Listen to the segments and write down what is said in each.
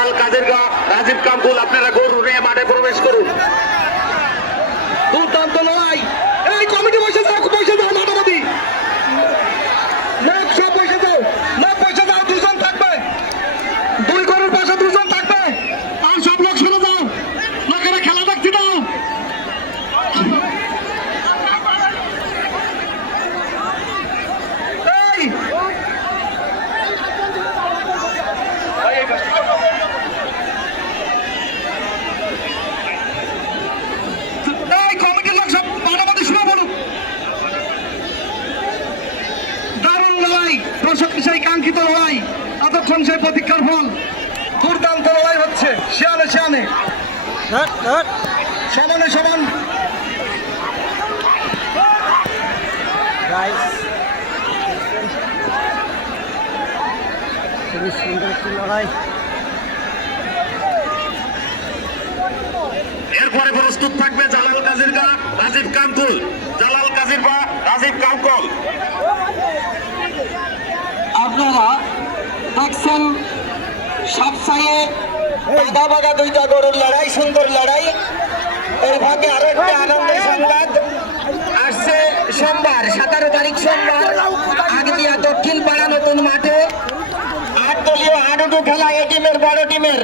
জালাল কাদেরগা রাজীব কামকুল আপনারা গরু নিয়ে মাঠে প্রবেশ করুন। দুর্দান্ত লড়াই, এই কমিটি বসে যাও মানবী সব বসে যাও, পয়সা দাও, দুজন থাকবে, দুই গরুর পাশে দুজন থাকবে, আর সব লোক সরে যাও, লোকেরা খেলা দেখতে দাও। এই কমিটির লোক সব মানবী শুনে বলুক, দারুণ লড়াই, দর্শক সেই কাঙ্ক্ষিত লড়াই, এতক্ষণ সেই প্রতীক্ষার ফল, দুর্দান্ত লড়াই হচ্ছে, শিয়ানে শিয়ানে সমানে সমান। খুবই সুন্দর একটি লড়াই। এরপরে প্রস্তুত থাকবে জালাল কাদেরগা রাজীব কামকুল, জালাল কাদেরগা রাজীব কামকুল। আপনারা দেখছেন সাপসাইয়ে বাঘা বাঘা দুইটা গরুর লড়াই, সুন্দর লড়াই। এর ভাগে আরো একটা আনন্দের সংবাদ আসছে, সোমবার 17 তারিখ সোমবার আগদিয়া দক্ষিণ পাড়া নতুন মাঠে 8 দলীয় হাডুডু খেলা, এই টিমের বড় টিমের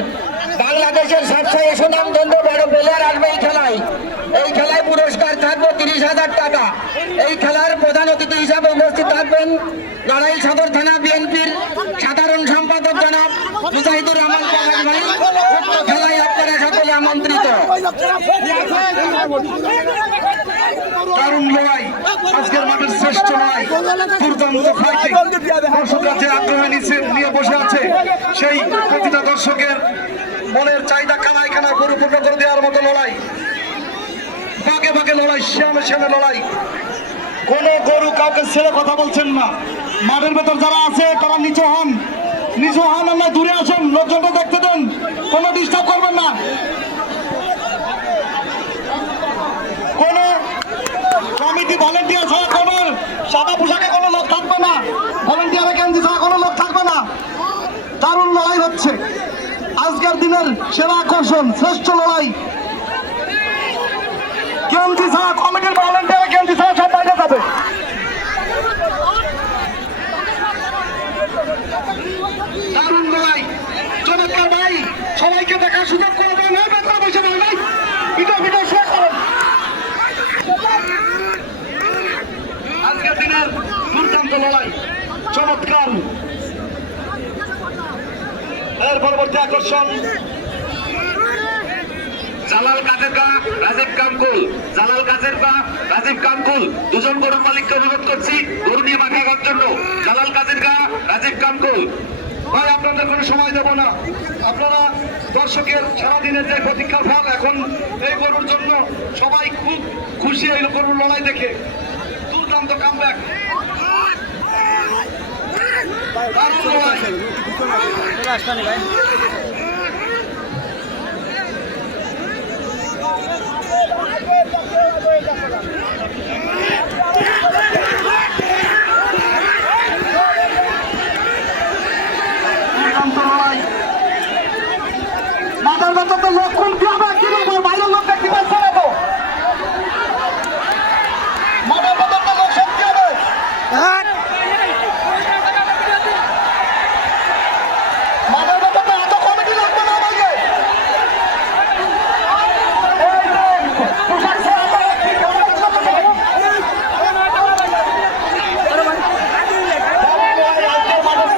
বাংলাদেশের সবচেয়ে সুনামধন্য বড় প্লেয়ার আসবে এই খেলায়। এই খেলায় পুরস্কার থাকবে 30,000 টাকা। এই খেলার প্রধান অতিথি হিসাবে উপস্থিত থাকবেন নড়াইল সদর থানা বিএনপির সাধারণ সম্পাদক জনাব মুজাহিদুর রহমান প্রধান ভাই। উক্ত খেলায় আপনারা সকলে আমন্ত্রিত। দারুণ লড়াই, আজকের মাঠের শ্রেষ্ঠ লড়াই, দুর্দান্ত ফাইটিং, দর্শকরা যে আগ্রহ নিয়ে বসে আছে, সেই প্রতিটা দর্শকের মনের চাহিদা খানায় খানায় পরিপূর্ণ করে দেওয়ার মতো লড়াই, বাগে বাগে লড়াই, শ্যামে শ্যামে লড়াই। কোন গরু কাউকে ছেড়ে কথা বলছেন না। মাঠের ভেতর যারা আছে তারা নিচু হন, আমরা দূরে আসুন, লোকজনটা দেখতে দেন, কোনো ডিস্টার্ব করবেন না। কোন কমিটি ভলেন্টিয়ার ছাড়া কোন সাদা পোশাকে কোনো লোক থাকবে না, ভলেন্টিয়ার কেন্দ্র ছাড়া কোনো লোক থাকবে না। দারুণ লড়াই হচ্ছে, আজকের দিনের সেরা আকর্ষণ, শ্রেষ্ঠ লড়াই। কেন্দ্র ছাড়া কমিটির ভলেন্টিয়ার কেন্দ্র ছাড়া সব বাইরে যাবে। দারুণ লড়াই, চমৎকার ভাই, সবাইকে দেখার সুযোগ করে দেন। বেতন বসে দেন ভাই, ভিডিও শেয়ার করুন। আজকের দিনের দুর্দান্ত লড়াই, চমৎকার। এর পরবর্তী আকর্ষণ জালাল কাদেরগা রাজীব কামকুল, জালাল কাদেরগা রাজীব কামকুল, দুজন গরুর মালিককে অনুরোধ করছি গরু নিয়ে মাঠে আসার জন্য। জালাল কাদেরগা রাজীব কামকুল। ভাই আপনাদের কোনো সময় দেব না, আপনারা দর্শকের সারাদিনের যে প্রতীক্ষার ফল, এখন এই গরুর জন্য সবাই খুব খুশি এই গরুর লড়াই দেখে। দুর্দান্ত কামব্যাক, দারুণ লড়াই। মাথার ভেতর তো লক্ষণ কি হবে, কি বলবো, বাইরের লোক দেখতে পাচ্ছে না তো, মাথার ভেতর তো লক্ষণ কি হবে। মাথার ভেতর তো এত কমিটি লাগবে না আমাকে।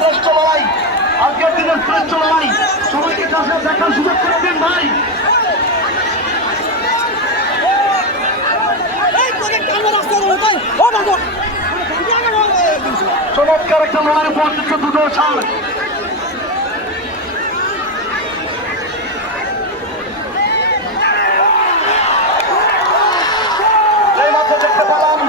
শ্রেষ্ঠ লড়াই, আজকের দিনের শ্রেষ্ঠ লড়াই, সবাইকে দেখার সুযোগ করে দিন ভাই। চমৎকার একটা লড়াই উপহার দিচ্ছে দুটো সার। এই মাত্র দেখতে পেলাম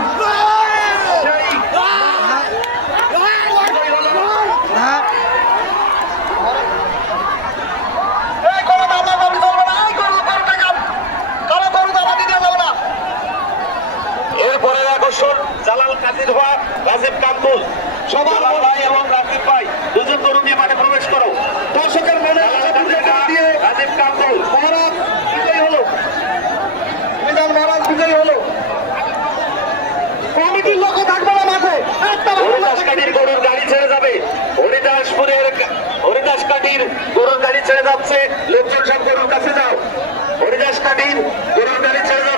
এরপরের আকর্ষণ জালাল কাদেরগা রাজীব কামকুল। সবার